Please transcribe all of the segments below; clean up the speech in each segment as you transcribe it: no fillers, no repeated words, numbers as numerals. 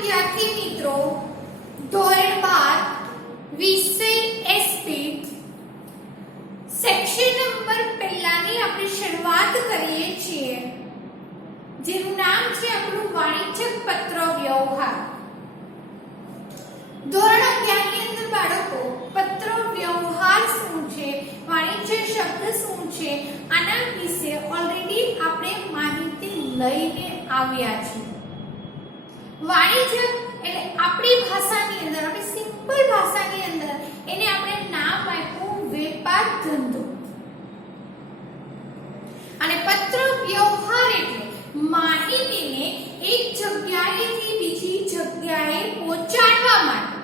વિદ્યાર્થી મિત્રો, ધોરણ 12 વિષય એસપી સેક્શન નંબર પહેલાની આપણે શરૂઆત કરીએ છીએ, જેનું નામ છે આપણું વાણિજ્યક પત્ર વ્યવહાર. ધોરણ 11 ની અંદર બાળકો પત્ર વ્યવહાર શું છે, વાણિજ્ય શબ્દ શું છે, આના વિશે ઓલરેડી આપણે માહિતી લઈને આવ્યા છીએ. વાણિજ્ય એટલે આપણી ભાષાની અંદર, આપણી સિમ્પલ ભાષાની અંદર એને આપણે નામ આપ્યું વેપાર ધંધો. અને પત્ર વ્યવહાર એટલે માહિતીને એક જગ્યાએથી બીજી જગ્યાએ પહોંચાડવા માટે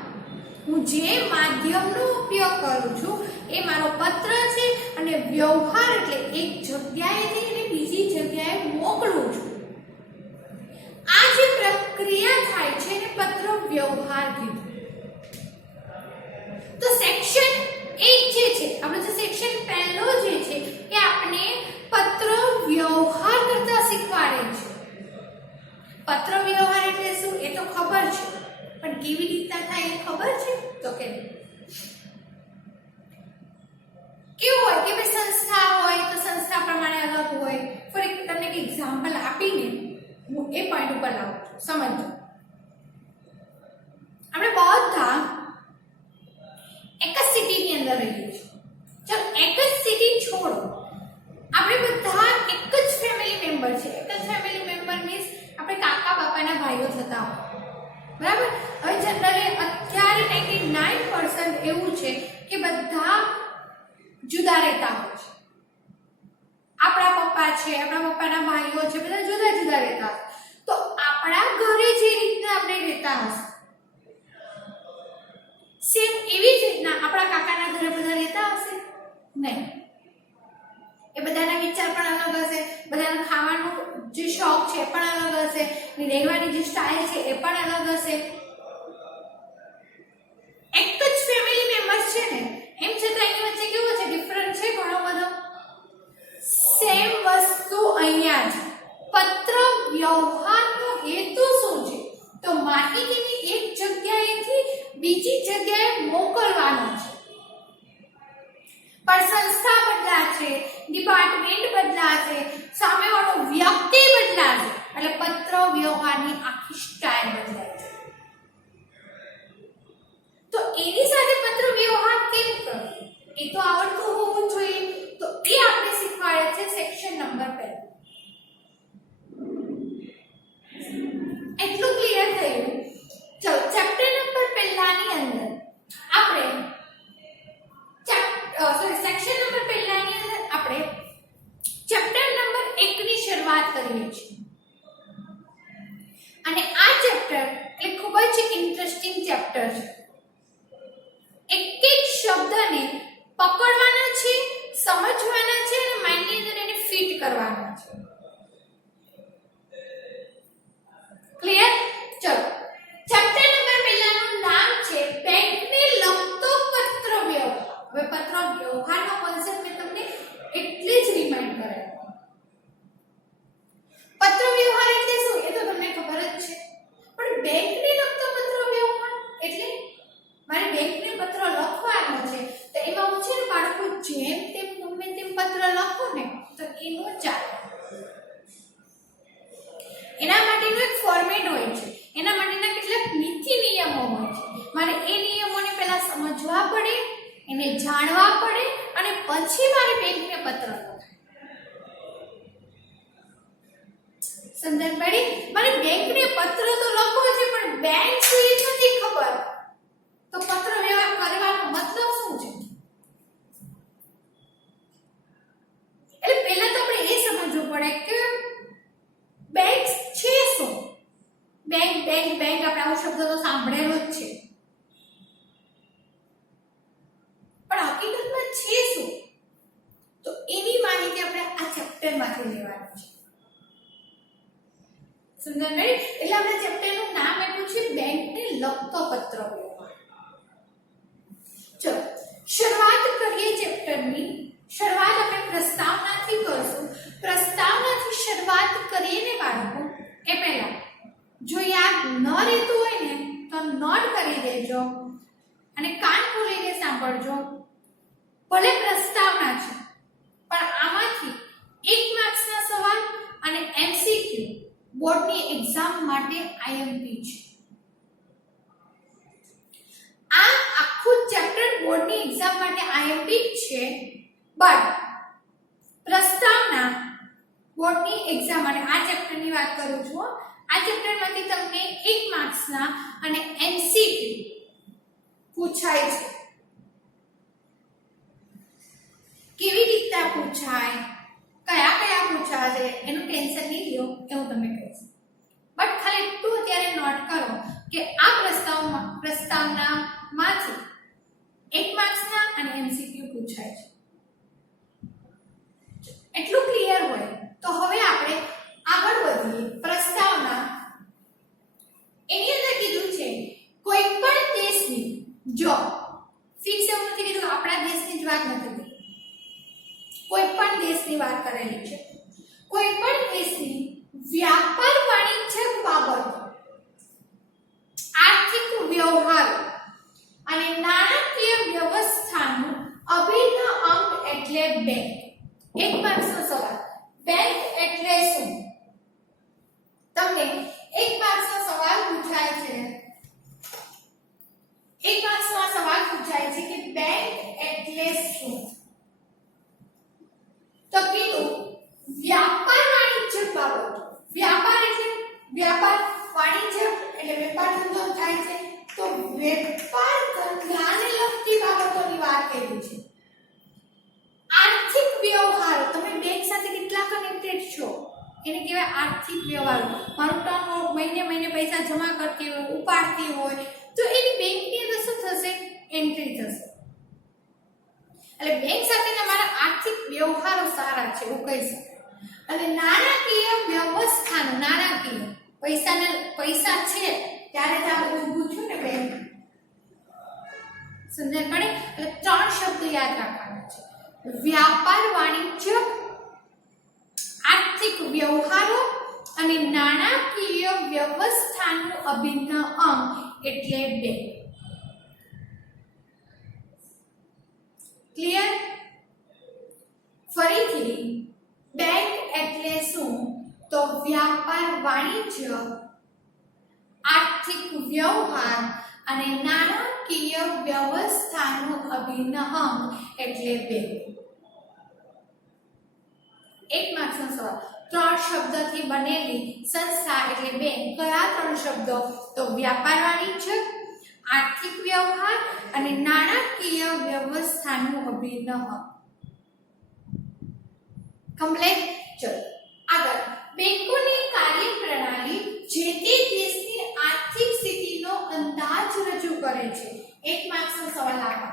હું જે માધ્યમનો ઉપયોગ કરું છું એ મારો પત્ર છે, અને વ્યવહાર એટલે એક જગ્યાએથી અને બીજી જગ્યાએ મોકલું છું. આ જે પ્રક્રિયા થાય છે એને પત્ર વ્યવહાર કીધું. તો સેક્શન 1 જે છે, આપણો જે સેક્શન પહેલો જે છે એ આપણે પત્ર વ્યવહાર કરતા શીખવાડે છે. પત્ર વ્યવહાર એટલે શું એ તો ખબર છે, પણ કેવી રીતે થાય એ ખબર છે? તો કે કેવું હોય કે ભાઈ સંસ્થા હોય તો સંસ્થા પ્રમાણે અલગ હોય. ફોર તમને એક એક્ઝામ્પલ આપીને હું એ પોઈન્ટ ઉપર લાવું છું, સમજો. આપણે બધા એક જ સિટીની અંદર રહીએ છીએ. ચાલો એક જ સિટી છોડો, આપણે બધા એક જ ફેમિલી મેમ્બર છે. એક જ ફેમિલી મેમ્બર મીન્સ આપણે કાકા બાપાના ભાઈઓ થતા હોય, બરાબર? હવે જનરલી અત્યારે 99% એવું છે કે બધા જુદા રહેતા હોય છે. આપણા પપ્પા છે, આપણા પપ્પાના ભાઈઓ છે, બધા જુદા જુદા રહેતા હોય. તો આપણા ઘરે જે રીતના આપણે રહેતા હશે, સેમ એવી જ રીતના આપણા કાકાના ઘરે બધા રહેતા હશે? નહીં. એ બધાના વિચાર પણ અલગ હશે, બધાના ખાવાનું જે શોખ છે એ પણ અલગ હશે, રહેવાની જે સ્ટાઇલ છે એ પણ અલગ હશે. એક જ ફેમિલી મેમ્બર્સ છે ને, એમ છતાં એની વચ્ચે કેવો છે ડિફરન્સ છે ઘણો બધો. સેમ વસ્તુ અહીંયા છે. પત્ર વ્યવહારનો હેતુ શું છે? તો માહિતીને એક જગ્યાએથી બીજી જગ્યાએ મોકલવાનો છે. પણ સંસ્થા બદલાશે, ડિપાર્ટમેન્ટ બદલાશે, સામેવાળો વ્યક્તિ બદલાશે, એટલે પત્ર વ્યવહારની આખી સ્ટાઇલ બદલાય છે. તો એની સાથે પત્ર વ્યવહાર કેમ કરવો એ તો આવડતું હોવું જોઈએ. તો એ આપણે શીખવાડે છે સેક્શન નંબર 2. એટલું ક્લિયર થયું. ચલો ચેપ્ટર નંબર પહેલાની અંદર આપણે સેક્શન નંબર પહેલાની અંદર આપણે ચેપ્ટર નંબર 1 ની શરૂઆત કરીએ છીએ. અને આ ચેપ્ટર એ ખૂબ જ ઇન્ટરેસ્ટિંગ ચેપ્ટર છે. એક એક શબ્દને પકડવાના છે, સમજવાના છે અને માઇન્ડની અંદર એને ફિટ કરવાના છે. ક્લિયર? ચલો ચેપ્ટર નંબર પહેલાનું નામ છે બેંકને લગતો પત્ર વ્યવહાર. હવે પત્ર વ્યવહારનો કોન્સેપ્ટ મેં તમને એટલે જ રિમાઇન્ડ કરાવ્યો. પત્ર વ્યવહાર એટલે શું એ તો તમને ખબર જ છે, પણ બેંકને લગતો પત્ર વ્યવહાર એટલે મારે બેંકને પત્ર લખવાનો છે, તો એમાં હું છે ને બાળકો જેમ તેમ ગમે તેમ પત્ર લખો ને તો એનું ચાલે. એના માટેનો એક ફોર્મેટ હોય છે, એના માટેના કેટલાક નીતિ નિયમો હોય છે. મારે એ નિયમોને પહેલા સમજવા પડે, એને જાણવા પડે, અને પછી મારે બેંકને પત્ર લખાય. સમજણ પડી? મારે બેંકને પત્ર તો લખવો છે, પણ બેંક શું એ નથી ખબર. તો પત્ર વ્યવહાર કરવાનો મતલબ શું છે? એટલે પહેલા તો આપણે એ સમજવું પડે કે બેંક છે શું. બેંક બેંક બેંક આપણે આવો શબ્દ તો સાંભળેલો જ છે, પણ હકીકતમાં છે શું? તો એની માહિતી આપણે આ ચેપ્ટરમાંથી લેવાની છે. સમજણ પડી? એટલે આપણે ચેપ્ટરનું નામ આપ્યું છે બેંકને લગતો પત્ર વ્યવહાર. ચલો શરૂઆત કરીએ ચેપ્ટરની. શરૂઆત આપણે પ્રસ્તાવનાથી કરશું. પ્રસ્તાવનાથી શરૂઆત કરીએ ને બાળકો, એ પહેલા જો યાદ ન રહેતું હોય લેજો અને કાન ખોલીને સાંભળજો. ભલે પ્રસ્તાવના છે પણ આમાંથી 1 માર્ક્સના સવાલ અને એમસીક્યુ બોર્ડની એક્ઝામ માટે આઈએમપી છે. આ આખું ચેપ્ટર બોર્ડની એક્ઝામ માટે આઈએમપી છે, બટ પ્રસ્તાવના બોર્ડની એક્ઝામ માટે આ ચેપ્ટરની વાત કરું છું. આ ચેપ્ટરમાંથી તમને 1 માર્ક્સના અને એમસીક્યુ પૂછાય છે. કેવી રીતના પૂછાય, કયા કયા પૂછાશે એનું ટેન્શન નહીં લ્યો, એ હું તમને કહીશ. બટ ખાલી એટલું અત્યારે નોટ કરો કે આ પ્રસ્તાવનામાંથી 1 માર્ક્સના અને એમસીક્યુ પૂછાય છે. એટલું ક્લિયર હોય તો હવે આપણે આગળ વધીએ. પ્રસ્તાવના એની અંદર કીધું છે કોઈ પણ દેશની, જો ફિક્સ એવું નથી કીધું આપણા દેશની જ વાત નથી, કોઈ પણ દેશની વાત કરેલી છે. કોઈ પણ દેશની વ્યાપાર વાણિજ્ય બાબતો, આર્થિક વ્યવહાર અને નાણાકીય વ્યવસ્થાનું અભિન્ન અંગ એટલે બેંક. 1 માર્ક્સનો સવાલ, બેંક એટલે શું? તમને 1 માર્ક્સનો સવાલ પૂછાય છે. 1 માર્ક્સનો સવાલ પૂછાય છે કે બેંક એટલે શું? તો કીધું વ્યાપાર વાણિજ્ય બાબતો. વ્યાપાર એટલે વ્યાપાર, વાણિજ્ય એટલે વેપાર ધંધો થાય છે, તો વેપાર ધંધાને લગતી બાબતોની વાત કરી છે. આર્થિક વ્યવહાર, તમે બેંક સાથે કેટલા કનેક્ટેડ છો એને કહેવાય આર્થિક વ્યવહાર. મારું ટર્ન મહિને પૈસા જમા કરતી હોય, ઉપાડતી હોય, તો એની બેંકની અંદર શું થશે? એન્ટ્રી થશે. એટલે બેંક સાથેના મારા આર્થિક વ્યવહારો સારા છે એવું કહી શકાય. અને નાણાકીય વ્યવસ્થાનું, નાણાકીય પૈસા છે ત્યારે જ આ બધું પૂછ્યું ને બેંક. સમજણ પડે? એટલે 3 શબ્દ યાદ રાખવાના છે: વ્યાપાર વાણિજ્ય, આર્થિક વ્યવહારો અને નાણાકીય વ્યવસ્થાનું અભિન્ન અંગ એટલે બેંક. ક્લિયર? ફરીથી, બેંક એટલે શું? તો વ્યાપાર વાણિજ્ય, આર્થિક વ્યવહાર અને નાણાકીય વ્યવસ્થાનું અભિન્ન અંગ એટલે બેંક. 1 માર્ક્સનો સવાલ, 3 શબ્દથી બનેલી સંસ્થા એટલે બેંક. કયા 3 શબ્દો? તો વ્યાપાર વાણિજ્ય, આર્થિક વ્યવહાર અને નાણાકીય વ્યવસ્થાનું અભિન્ન અંગ. કમ્પ્લીટ. ચલો આગળ. બેંકોની કાર્યપ્રણાલી જે તે દેશની આર્થિક સ્થિતિનો અંદાજ રજૂ કરે છે. 1 માર્ક્સનો સવાલ આપો.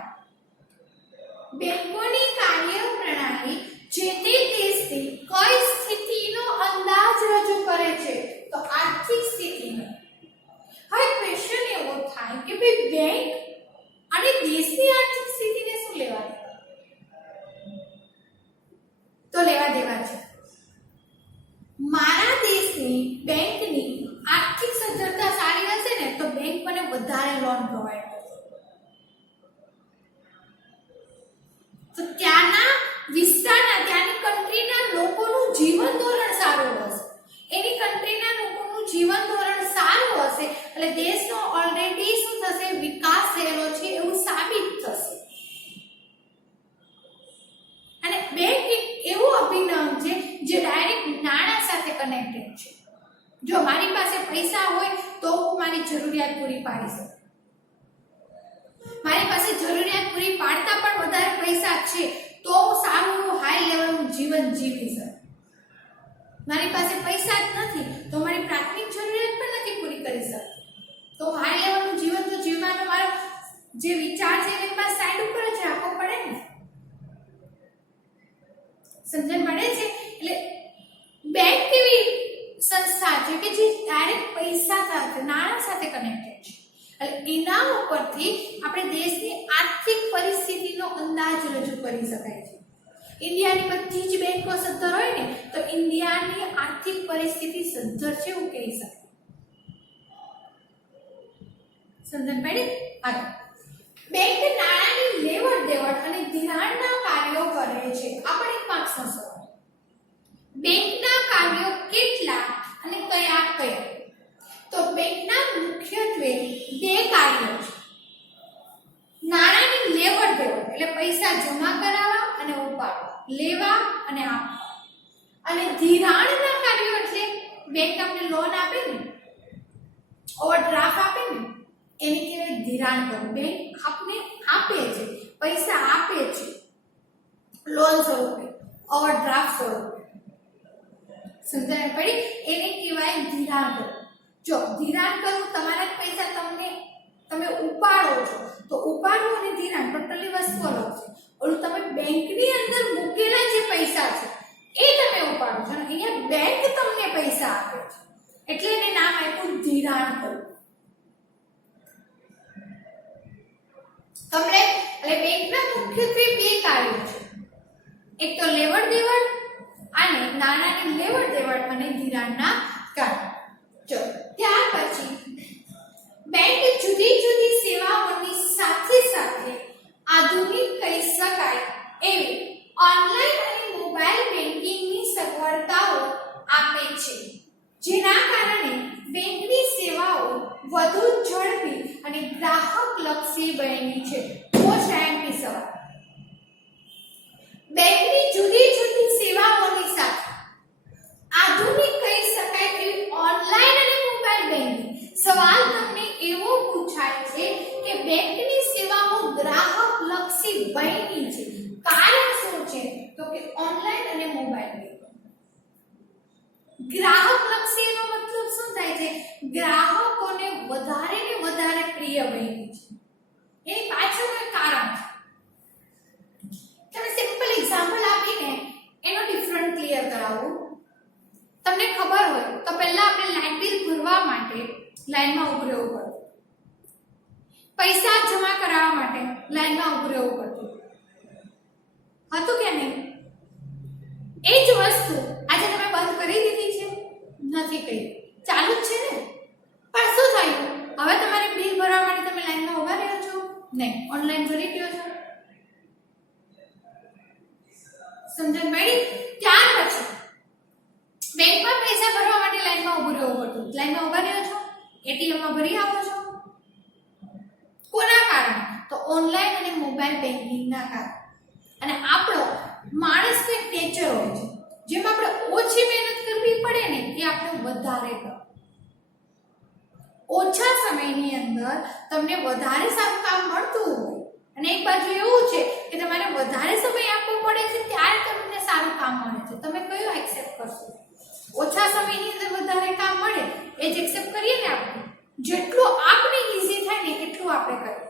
બેંકોની કાર્યપ્રણાલી જે તે દેશની કઈ સ્થિતિનો અંદાજ રજૂ કરે છે? તો આર્થિક સ્થિતિનો. હવે ક્વેશ્ચન એવો થાય કે ભાઈ બેંક અને દેશની આર્થિક સ્થિતિને શું લેવા દેવા? તો લેવા દેવા છે. મારા દેશની બેંકની આર્થિક સદ્ધરતા સારી હશે ને તો બેંક મને વધારે લોન પ્રોવાઈડ કરશે. તો ત્યાંના વિસ્તારના, ત્યાંની કન્ટ્રીના લોકોનું જીવન ધોરણ સારું હશે. એની કન્ટ્રીના લોકોનું જીવન ધોરણ સારું હશે એટલે દેશનો ઓલરેડી શું થશે? વિકાસ થયેલો છે એવું સાબિત થશે. અને બેંક એક એવું અભિન્ન અંગ છે જે ડાયરેક્ટ નાણાં સાથે કનેક્ટેડ છે. જો મારી પાસે પૈસા હોય તો હું મારી જરૂરિયાત પૂરી પાડી શકું. મારી પાસે જરૂરિયાત પૂરી પાડતા પણ વધારે પૈસા છે તો સારું હાઈ લેવલનું જીવન જીવી શકું. મારી પાસે પૈસા જ નથી તો મારી પ્રાથમિક જરૂરિયાત પણ નથી પૂરી કરી શકતી, તો હાઈ લેવલનું જીવન તો જીવવાનો મારો જે વિચાર છે એની પાસે સાઈડ ઉપર જ રાખવો પડે ને. સમજણ પડે છે? એટલે બેંક એવી સંસ્થા છે કે જે ડાયરેક્ટ પૈસા સાથે, નાણાં સાથે કનેક્ટેડ છે. એટલે એના ઉપરથી આપણે દેશની આર્થિક પરિસ્થિતિનો અંદાજ રજૂ કરી શકાય છે. ઇન્ડિયાની બધી જ બેંકો સદ્ધર હોય ને તો ઇન્ડિયાની આર્થિક પરિસ્થિતિ સદ્ધર છે એવું કહી શકાય. સમજણ પડી? આગળ બેંક નાણાંની લેવડ દેવડ અને ધિરાણના કાર્યો કરે છે. આ પણ એક માર્ક્સનો સવાલ. બેંકના કાર્યો કેટલા અને કયા કયા? તો બેંકના મુખ્યત્વે બે કાર્યો છે. નાણાંની લેવડ દેવડ એટલે પૈસા જમા કરાવવા અને ઉપાડવા, લેવા અને આપવા. અને ધિરાણના કાર્યો એટલે બેંક તમને લોન આપે ને, ઓવરડ્રાફ્ટ આપે ને, એને કહેવાય ધિરાણ કરવું. બેંક આપને આપે છે, પૈસા આપે છે લોન સ્વરૂપે, ઓવરડ્રાફ્ટ સ્વરૂપે. સમજાય પડી? એને કહેવાય ધિરાણ કરવું. જો ધિરાણ કરવું તમારા જ પૈસા તમે ઉપાડો છો, તો ઉપાડવું અને ધિરાણ ટોટલી વસ્તુ અલગ છે. ઓલું તમે બેંકની અંદર મૂકેલા જે પૈસા છે એ તમે ઉપાડો છો, અને અહીંયા બેંક તમને પૈસા આપે છે એટલે એને નામ આપ્યું ધિરાણ કરવું. તમને એટલે બેંકના મુખ્યત્વે બે કાર્યો છે. એક તો લેવડ દેવડ અને નાણાંની લેવડ દેવડ અને ધિરાણના કાર્ય. ચલો ત્યાર પછી બેંક જુદી જુદી સેવાઓની સાથે સાથે આધુનિક કહી શકાય એવી ઓનલાઈન અને મોબાઈલ બેન્કિંગની સગવડતાઓ આપે છે, જેના કારણે બેંકની સેવાઓ વધુ ઝડપી અને ગ્રાહકલક્ષી બની છે. મોસ્ટ આઈએમપી સવાલ. બેંકની જુદી જુદી સેવાઓની સાથે આધુનિક કહી શકાય એવી ઓનલાઈન અને મોબાઈલ બેન્કિંગ. સવાલ તમને એવો પૂછાય છે કે બેંકની સેવાઓ ગ્રાહકલક્ષી બની છે, કારણ શું છે? તો કે ઓનલાઈન અને મોબાઈલ બેન્કિંગ. ગ્રાહકલક્ષી એનો મતલબ શું થાય છે? ગ્રાહકોને વધારે ને વધારે પ્રિય બની છે. એની પાછળનું એક કારણ છે. તમે સિમ્પલ એક્ઝામ્પલ આપીને એનો ડિફરન્ટ ક્લિયર કરાવું. તમને ખબર હોય તો પહેલા આપણે લાઇટ બિલ ભરવા માટે લાઈનમાં ઊભું રહેવું પડતું, પૈસા જમા કરાવવા માટે લાઈનમાં ઊભું રહેવું પડતું હતું કે નહીં? એ જ વસ્તુ આજે તમે બંધ કરી દીધી છે? નથી કરી, ચાલુ જ છે ને. પણ શું થયું? હવે તમારે બિલ ભરવા માટે તમે લાઈનમાં ઊભા રહ્યો છો નહીં, ઓનલાઈન ભરી દો છો. સમજણ પડી? ત્યાર પછી બેંકમાં પૈસા ભરવા માટે લાઈનમાં ઊભું રહેવું પડતું, લાઈનમાં ઊભા રહ્યો છો, એટીએમ માં ભરી આવો છો. કોના કારણે? તો ઓનલાઈન અને મોબાઈલ બેન્કિંગના કારણે. અને આપણો માણસનો એક નેચર હોય છે, જેમ આપણે ઓછી મહેનત કરવી પડે ને એ આપણે વધારે કરો. ઓછા સમયની અંદર તમને વધારે સારું કામ મળતું હોય, અને એક બાજુ એવું છે કે તમારે વધારે સમય આપવો પડે છે ત્યારે તમને સારું કામ મળે છે. તમે કયું એક્સેપ્ટ કરશો? ઓછા સમયની અંદર વધારે કામ મળે એ જ એક્સેપ્ટ કરીએ ને આપણે. જેટલું આપણે ઈઝી થાય ને એટલું આપણે કરીએ.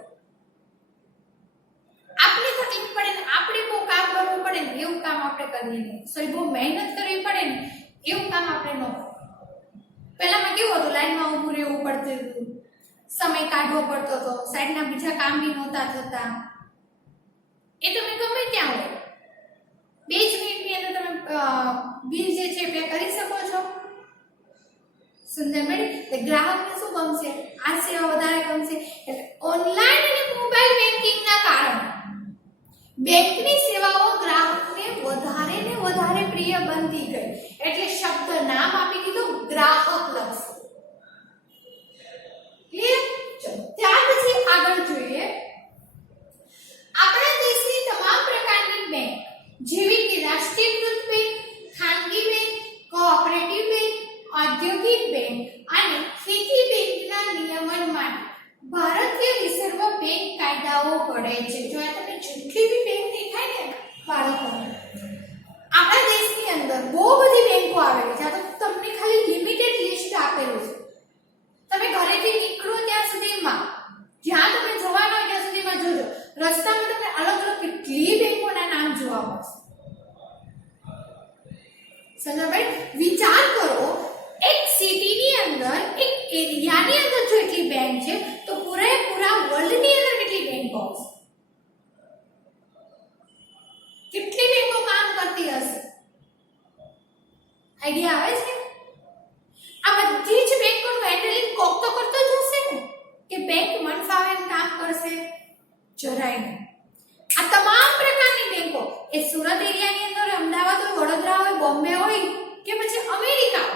આપણે તકલીફ પડે ને આપણે બહુ કામ કરવું પડે ને એવું કામ આપણે કરીએ નહીં. બહુ મહેનત કરવી પડે ને એવું કામ આપણે ન કરીએ. પહેલામાં કેવું હતું? લાઈનમાં ઊભું રહેવું પડતું હતું, સમય કાઢવો પડતો હતો, સાઈડના બીજા કામ બી નહોતા થતા. એ તમે ગમે ત્યાં હોય 2 મિનિટની અંદર તમે બિલ જે છે પે કરી શકો છો. સમજણ પડી? એટલે ગ્રાહકને શું ગમશે? આ સેવા વધારે ગમશે. એટલે ઓનલાઈન અને મોબાઈલ બેન્કિંગના કારણે બેંકની સેવાઓ ગ્રાહકને વધારે ને વધારે પ્રિય બનતી ગઈ. એટલે શબ્દ નામ આપી દીધું ગ્રાહકલક્ષી. ક્લિયર? ચલો ત્યાર પછી આગળ જોઈએ. આપણા દેશની તમામ પ્રકારની બેંક જેવી કે રાષ્ટ્રીયકૃત બેંક, ખાનગી બેંક, કોઓપરેટિવ બેંક, ઔદ્યોગિક બેંક અને ખેતી બેંકના નિયમન માટે ભારતીય રિઝર્વ બેંક કાયદાઓ ઘડે છે. જો આ તમે જેટલી બી બેંક દેખાય ને બાળકોને, આપણા દેશની અંદર બહુ બધી બેંકો આવેલી છે. આ તો તમને ખાલી લિમિટેડ લિસ્ટ આપેલું છે. તમે ઘરેથી નીકળો ત્યાં સુધીમાં, જ્યાં તમે જવાના હોય ત્યાં સુધીમાં જોજો, રસ્તામાં તમને અલગ અલગ કેટલી બેંકોના નામ જોવા મળશે. સમજાય? વિચાર કરો, એક સિટીની અંદર, એક એરિયાની અંદર જો એટલી બેંક છે તો પૂરા વર્લ્ડની અંદર કેટલી બેંકો હશે? કેટલી બેંકો કામ કરતી હશે? આઈડિયા આવે છે? આ બધી જ બેંકોનું હેન્ડલિંગ કોક તો કરતો જ હશે ને, કે બેંક મનફાવે કામ કરશે? જરાય નહીં. આ તમામ પ્રકારની બેંકો એ સુરત એરિયાની અંદર, અમદાવાદ હોય, વડોદરા હોય, બોમ્બે હોય કે પછી અમેરિકા,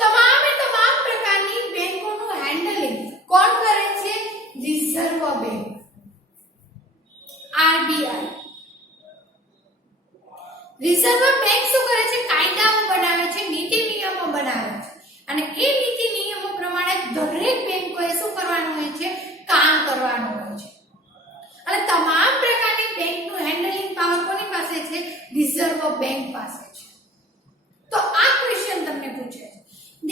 તમામે તમામ પ્રકારની બેંકોનું હેન્ડલિંગ કોણ કરે છે? Reserve bank, RBI. Reserve bank શું કરે છે? કાયદાઓ બનાવે છે, નીતિ નિયમો બનાવે છે, અને એ નીતિ નિયમો પ્રમાણે દરેક બેંકોએ શું કરવાનું હોય છે? કામ કરવાનું હોય છે. અને તમામ પ્રકારની બેંકનું હેન્ડલિંગ પાવર કોની પાસે છે? રિઝર્વ બેંક પાસે છે. તો આ ક્વેશ્ચન તમને પૂછે છે,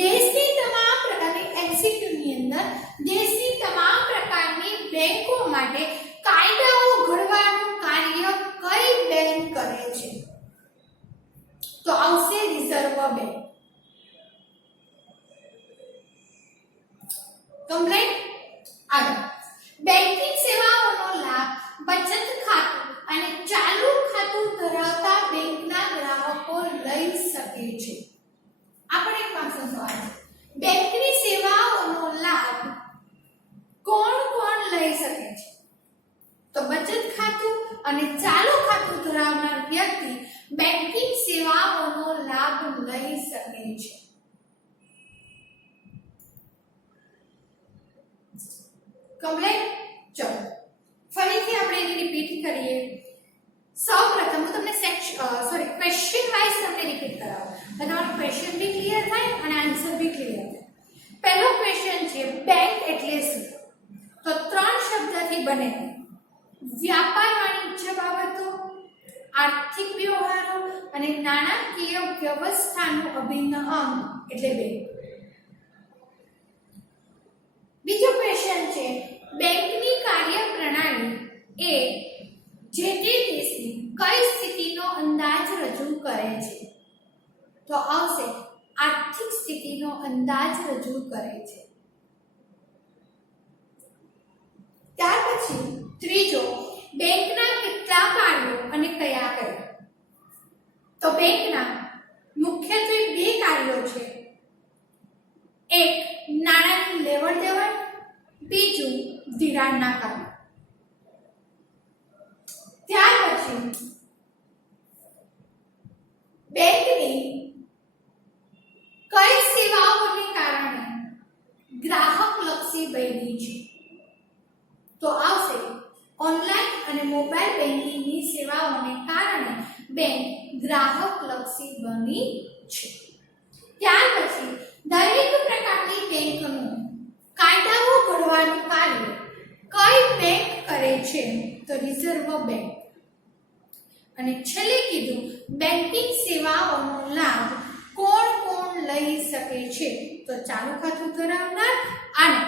દેશની તમામ પ્રકારની એમસીક્યુ ની અંદર દેશની તમામ પ્રકારની બેંકો માટે કાયદાઓ ઘડવાનું કાર્ય કઈ બેંક કરે છે? તો આવશે રિઝર્વ બેંક. કમ્પ્લીટ. આગળ, બેંકિંગ સેવાઓનો લાભ બચત ખાતું અને ચાલુ ખાતું ધરાવતા બેંકના ગ્રાહકો લઈ શકે છે. આપણે એક પાછો સવાલ છે, બેંકની સેવાઓનો લાભ કોણ કોણ લઈ શકે છે? તો બચત ખાતું અને ચાલુ ખાતું ધરાવનાર વ્યક્તિ બેંકિંગ સેવાઓનો લાભ લઈ શકે છે. કમ્પ્લીટ. ચલો ફરીથી આપણે એને રિપીટ કરીએ. સૌપ્રથમ હું તમને ક્વેશ્ચન વાઇઝ તમને રિપીટ કરાવું, તમારો ક્વેશ્ચન બી ક્લિયર થાય અને આન્સર બી ક્લિયર થાય. પહેલો ક્વેશ્ચન છે, બેંક એટલે શું? તો ત્રણ શબ્દથી બને: વ્યાપાર વાણિજ્ય બાબતો, આર્થિક વ્યવહારો અને નાણાકીય વ્યવસ્થાનું અભિન્ન અંગ એટલે બેંક. બીજો ક્વેશ્ચન છે, બેંકની કાર્યપ્રણાલી એ જે તે દેશની કઈ સ્થિતિનો અંદાજ રજૂ કરે છે? તો આવશે આર્થિક સ્થિતિનો અંદાજ રજૂ કરે છે. ત્યાર પછી ત્રીજો, બેંકના કેટલા કાર્યો અને કયા કયા? તો બેંકના મુખ્યત્વે બે કાર્યો છે. એક નાણાંની લેવડ દેવડ, બીજું ધિરાણના કાર્ય. ત્યાર પછી બેંકની કઈ સેવાઓને કારણે ગ્રાહકલક્ષી બની છે? તો આવશે ઓનલાઈન અને મોબાઈલ બેંકિંગની સેવાઓને કારણે બેંક ગ્રાહકલક્ષી બની છે. ત્યાર પછી દરેક પ્રકારની બેંકનું કાયદાઓ ઘડવાનું કાર્ય કઈ બેંક કરે છે? તો રિઝર્વ બેંક. અને છેલ્લે કીધું, બેંકિંગ સેવાઓનો લાભ કોણ કોણ લઈ શકે છે? તો ચાલુ ખાતું ધરાવનાર અને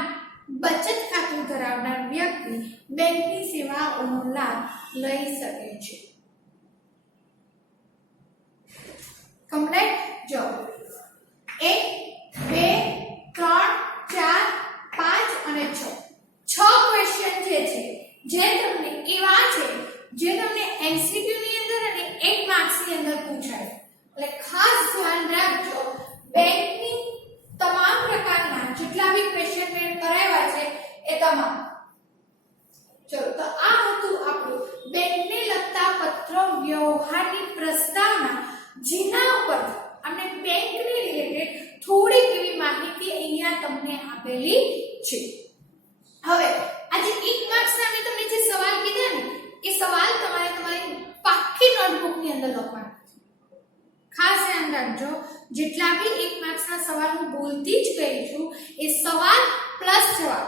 બચત ખાતું ધરાવનાર વ્યક્તિ બેંકની સેવાઓનો લાભ લઈ શકે છે. કમ્પ્લીટ. જો 1 2 3 4 5 અને 6 ક્વેશ્ચન જે છે, જે તમને એવા છે જે તમને એમસીક્યુ ની અંદર અને 1 માર્ક્સ ની અંદર પૂછાય. એટલે ખાસ ધ્યાન રાખજો, બેંકની તમામ પ્રકારના જેટલા બી ક્વેશ્ચન મેં કરાવ્યા છે એ તમામ. ચલો, તો આ હતું આપણું બેંકને લગતા પત્ર વ્યવહારની પ્રસ્તાવના, જેના ઉપર આપણે બેંકને રિલેટેડ થોડીક એવી માહિતી અહીંયા તમને આપેલી છે. હવે આજે 1 માર્ક્સના મેં તમને જે સવાલ કીધા ને, એ સવાલ તમારે તમારી પાક્કી નોટબુક ની અંદર લખવાના છે. ખાસ ધ્યાન રાખજો, જેટલા બી 1 માર્ક્સના સવાલ હું બોલતી જ કહી છું, એ સવાલ પ્લસ જવાબ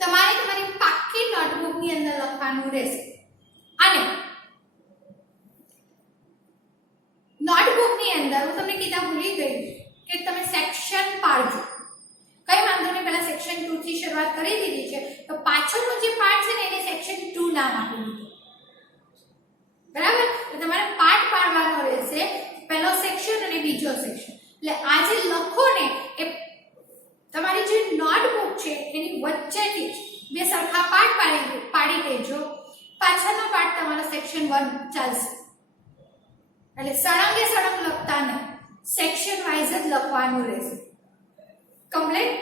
તમારે તમારી પાક્કી નોટબુક ની અંદર લખવાનું રહેશે. અને નોટબુક ની અંદર હું તમને કીધા ભૂલી ગઈ કે તમે સેક્શન પાડજો. કઈ વાંધો નહીં, પહેલા સેક્શન 2 થી શરૂઆત કરી દીધી છે, તો પાછળનો જે પાર્ટ છે ને એને સેક્શન 2 નામ આપી દીધું. બરાબર? તો તમારે પાર્ટ પાડવાનો રહેશે, પહેલો સેક્શન અને બીજો સેક્શન. એટલે આ જે લખો ને એ તમારી જે નોટબુક છે એની વચ્ચેથી બે સરખા પાર્ટ પાડી દેજો. પાછળનો પાર્ટ તમારો સેક્શન 1 ચાલશે. એટલે સળંગે સળંગ લખતા નહીં, સેક્શન વાઇઝ જ લખવાનું રહેશે. કમ્પ્લીટ.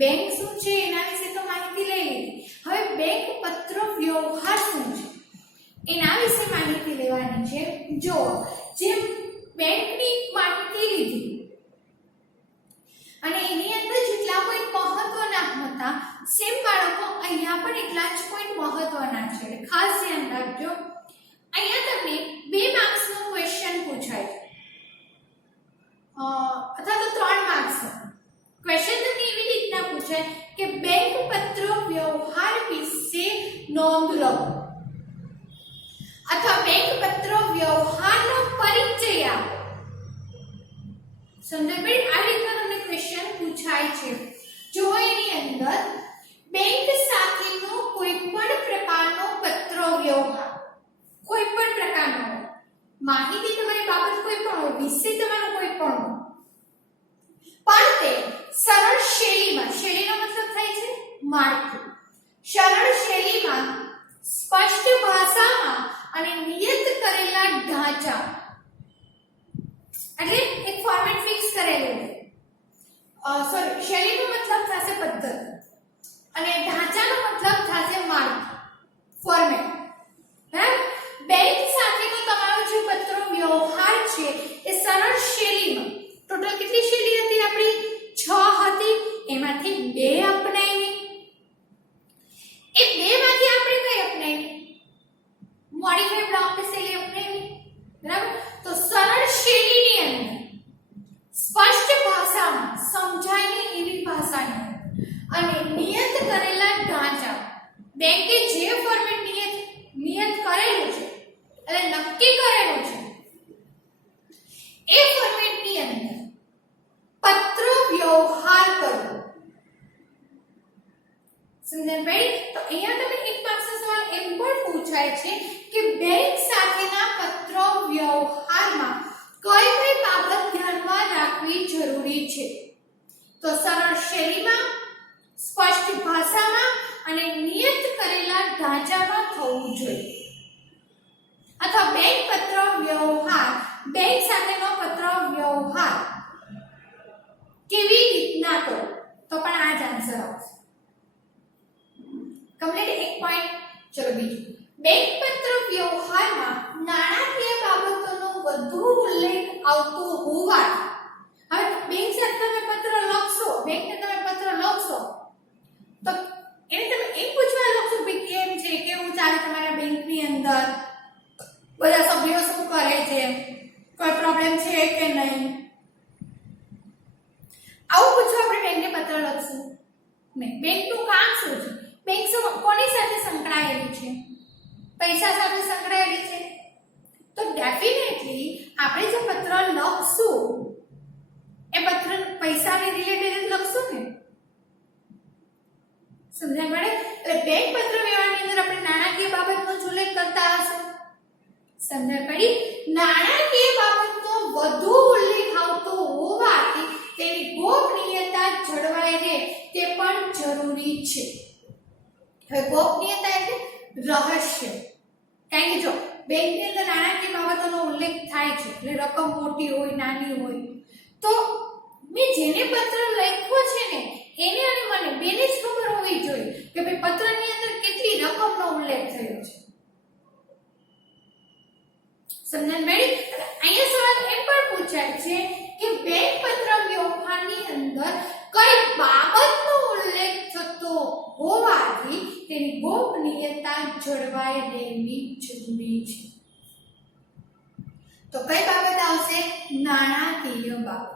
બેંક શું છે એના વિશે તો માહિતી લઈ લીધી. હવે બેંક પત્ર વ્યવહાર શું છે એના વિશે માહિતી લેવાની છે. જો જે બેંકની માહિતી લીધી અને એની અંદર જેટલા પોઈન્ટ મહત્વના હતા સેમ બાળકો અહીંયા પણ એટલા જ પોઈન્ટ મહત્વના છે. ખાસ ધ્યાન રાખજો. અહીંયા તમને 2 માર્ક્સનો ક્વેશ્ચન પૂછાય છે અથવા તો 3 માર્ક્સનો ક્વેશ્ચન તમને એવી રીતના પૂછાય કે બેંક પત્ર વ્યવહાર વિશે નોંધ લો અથવા બેંક પત્ર વ્યવહારનો પરિચય આપો. સમજાય? આ રીતના તમને ક્વેશ્ચન પૂછાય છે. જો એની અંદર બેંક સાથેનો કોઈ પણ પ્રકારનો પત્ર વ્યવહાર, કોઈ પણ પ્રકારનો માહિતી, તમારી બાબત કોઈ પણ હોય, વિષય તમારો કોઈ પણ હોય, પણ તે સરળ શૈલીમાં, શૈલીનો મતલબ થાય છે માળખું, સરળ શૈલીમાં, સ્પષ્ટ ભાષામાં અને નિયત કરેલા ઢાંચા, એટલે એક ફોર્મેટ ફિક્સ કરેલું છે. સોરી, શૈલીનો મતલબ થશે પદ્ધતિ અને ઢાંચાનો મતલબ થશે માળખું, ફોર્મેટ. બરાબર? બેંક સાથેનો તમારો જે પત્ર વ્યવહાર છે એ સરળ શૈલીમાં, ટોટલ કેટલી શૈલી હતી આપણી? 6 હતી. એમાંથી 2 અપનાવી. એ 2 માંથી આપણે કઈ અપનાવી? મોડિફાઈડ બ્લોક શૈલી અપનાવી. બરાબર? તો સરળ શૈલીની અંદર સ્પષ્ટ ભાષામાં, સમજાય ને એવી ભાષાની અને નિયત કરેલા ઢાંચા, બેંકે જે ફોર્મેટ નિયત કરેલું છે એટલે નક્કી કરેલું છે એ ફોર્મેટની અંદર પત્ર વ્યવહાર કરવો. સમજણ પડી? તો અહીંયા તમે એક માર્ક્સનો સવાલ એમ પણ પૂછાય છે કે બેંક સાથેના પત્ર વ્યવહારમાં કઈ કઈ બાબત ધ્યાનમાં રાખવી જરૂરી છે? તો સરળ શૈલીમાં, સ્પષ્ટ ભાષામાં અને નિયત કરેલા ઢાંચામાં થવું જોઈએ. અથવા બેંક પત્ર વ્યવહાર, બેંક સાથેનો પત્ર વ્યવહાર કેવી રીતના કરો તો પણ આ જ આન્સર આવશે. કમ્પ્લીટ. એક પોઈન્ટ. ચલો બીજું. બેંક પત્ર વ્યવહારમાં નાણાકીય બાબતોનો વધુ ઉલ્લેખ આવતો હોવાથી, હવે બેંક સાથે તમે પત્ર લખશો, બેંકને તમે પત્ર લખશો તો એને તમે એમ પૂછવા લખશો કે કેમ છે, કેવું ચાલે તમારા બેંકની અંદર, બધા સભ્યો શું કરે છે, કોઈ પ્રોબ્લેમ છે કે નહીં, આવું પૂછવા આપણે બેંકને પત્ર લખશું નહીં. બેંકનું કામ શું છે? બેંક કોની સાથે સંકળાયેલી છે? પૈસા સાથે સંકળાયેલી છે. તો ડેફિનેટલી આપણે જે પત્ર લખશું એ પત્ર પૈસાને રિલેટેડ લખશું ને. સમજાય પડે? એટલે બેંક પત્ર વ્યવહારની અંદર આપણે નાણાકીય બાબતનો ઉલ્લેખ કરતા હશું. સમજણ પડી? નાણાકીય બાબતનો વધુ ઉલ્લેખ આવતો હોવાથી તેની ગોપનીયતા જળવાઈ રહે તે પણ જરૂરી છે. હવે ગોપનીયતા એટલે રહસ્ય. કારણ કે જો બેંકની અંદર નાણાકીય બાબતોનો ઉલ્લેખ થાય છે એટલે રકમ મોટી હોય, નાની હોય, તો મેં જેને પત્ર લખ્યો છે ને એને અને મને બેને જ ખબર હોવી જોઈએ કે ભાઈ પત્રની અંદર કેટલી રકમનો ઉલ્લેખ થયો છે. સમજણ મળી? અહીંયા સવાલ એમ પણ પૂછાય છે કે બેંક પત્ર વ્યવહારની અંદર કઈ બાબતનો ઉલ્લેખ થતો હોવાથી તેની ગોપનીયતા જળવાઈ રહેવી જરૂરી છે. તો કઈ બાબત આવશે? નાણાકીય બાબત.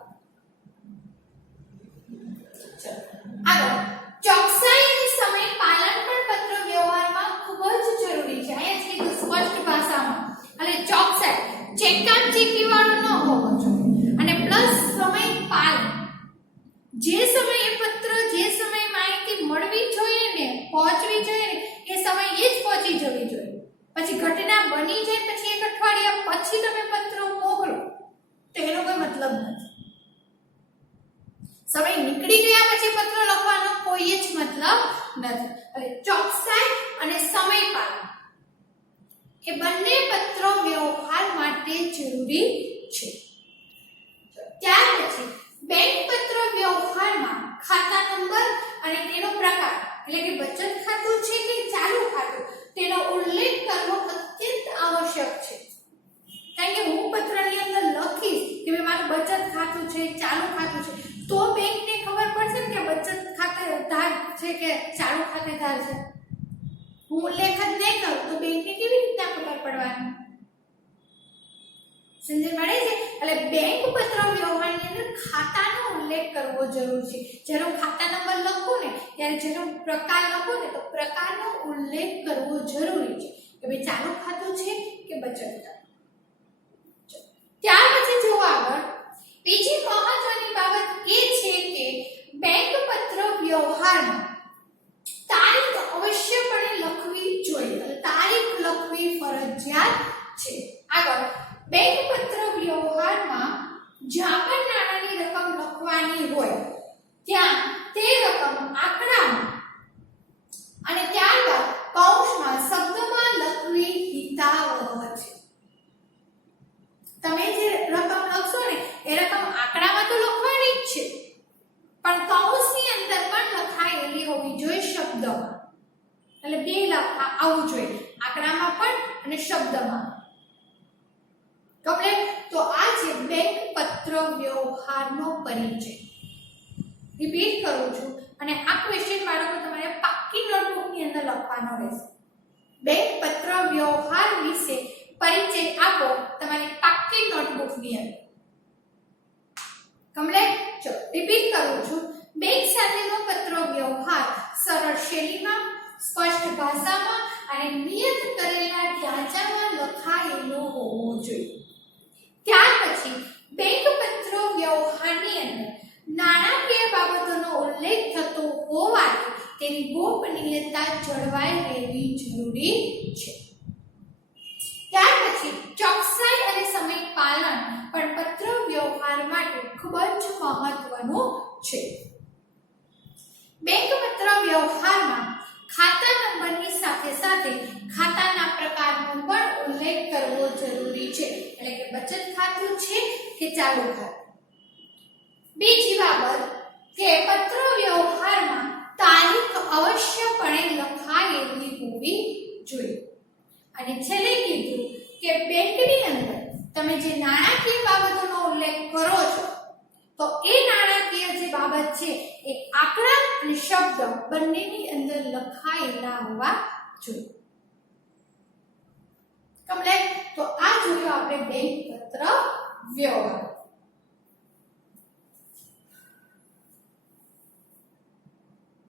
આગળ, ચોકસાઈ અને સમય પાલન પણ પત્ર વ્યવહારમાં ખૂબ જ જરૂરી છે. અહીંયા છે કે સ્પષ્ટ ભાષામાં અને ચોકસાઈ, ચેકામ ચેકીવાળો ન હોવો જોઈએ અને પ્લસ સમય પાલન. જે સમયે પત્ર, જે સમયે માહિતી મળવી જોઈએ ને, પહોંચવી જોઈએ ને, એ સમયે જ પહોંચી જવી જોઈએ. પછી ઘટના બની જાય પછી એક અઠવાડિયા પછી તમે પત્ર મોકલો તો એનો કોઈ મતલબ નથી. સમય નીકળી ગયા પછી પત્ર લખવાનો કોઈ જ મતલબ નથી. એટલે ચોકસાઈ અને સમય પાલન એ બંને પત્ર વ્યવહાર માટે જરૂરી છે. ત્યાર પછી બેંક પત્ર વ્યવહારમાં ખાતા નંબર અને તેનો પ્રકાર એટલે કે બચત ખાતું છે કે ચાલુ ખાતું તેનો ઉલ્લેખ કરવો અત્યંત આવશ્યક છે. કારણ કે હું પત્રની અંદર લખીશ કે મારું બચત ખાતું છે, ચાલુ ખાતું છે, તો બેંકને ખબર પડશે ને કે બચત ખાતેદાર છે કે ચાલુ ખાતેદાર છે. હું ઉલ્લેખ જ નહીં કરું તો બેંકને કેવી રીતે ખબર પડવાની? સમજ મળે છે? એટલે બેંક પત્ર વ્યવહારની અંદર ખાતાનો ઉલ્લેખ કરવો જરૂરી છે. જ્યારે હું ખાતા નંબર લખું ને ત્યારે જેનો પ્રકાર લખું ને તો પ્રકારનો ઉલ્લેખ કરવો જરૂરી છે કે ભાઈ ચાલુ ખાતું છે કે બચત ખાતું. ત્યાર પછી જો આગળ બીજી મહત્વની બાબત એ છે કે બેંક પત્ર વ્યવહારમાં તારીખ અવશ્યપણે લખવી જોઈએ. તારીખ લખવી ફરજિયાત છે. આગળ બેંક પત્ર વ્યવહારમાં જ્યાં પણ નાણાંની રકમ લખવાની હોય ત્યાં તે રકમ આંકડામાં અને ત્યારબાદ કૌંસમાં શબ્દમાં લખવી હિતાવહ છે. તમે જે રકમ લખશો ને એ રકમ આંકડામાં તો લખવાની જ છે, પણ કૌંસની અંદર પણ લખાયેલી હોવી જોઈએ શબ્દમાં. એટલે બે લખા આવવું જોઈએ, આંકડામાં પણ અને શબ્દમાં. કમ્પ્લીટ. તો આ છે બેંક પત્ર વ્યવહારનો પરિચય. રિપીટ કરું છું અને આ ક્વેશ્ચન બાળકો તમારે પાક્કી નોટબુકની અંદર લખવાનો રહેશે. બેંક પત્ર વ્યવહાર વિશે પરિચય આપો તમારી પાક્કી નોટબુકની અંદર. કમ્પ્લીટ. ચલો રિપીટ કરું છું. બેંક સાથેનો પત્ર વ્યવહાર સરળ શૈલીમાં, સ્પષ્ટ ભાષામાં અને નિયત કરેલા ઢાંચામાં લખાયેલો હોવો જોઈએ. ત્યાર પછી બેંક પત્ર વ્યવહારની અંદર નાણાકીય બાબતોનો ઉલ્લેખ થતો હોવાથી તેની ગોપનીયતા જળવાઈ રહેવી જરૂરી છે. ત્યાર પછી ચોકસાઈ અને સમય પાલન પણ પત્ર વ્યવહાર માટે ખૂબ જ મહત્વનું છે. બેંક પત્ર વ્યવહારમાં ખાતા નંબરની સાથે સાથે ખાતાના પ્રકારનો પણ ઉલ્લેખ કરવો જરૂરી છે. એટલે કે બચત ખાતું છે કે ચાલુ ખાતું. બીજી બાબત કે પત્ર વ્યવહારમાં તારીખ અવશ્યપણે લખાયેલી હોવી જોઈએ. અને છેલ્લે કીધું કે બેંકની અંદર તમે જે નાણાકીય બાબતોનો ઉલ્લેખ કરો છો તો એ નાણાકીય જે બાબત છે એ આંકડા અને શબ્દ બંનેની અંદર લખાયેલા હોવા જોઈએ. કમ્પ્લીટ. તો આ જોયું આપણે બેંક પત્ર વ્યવહાર.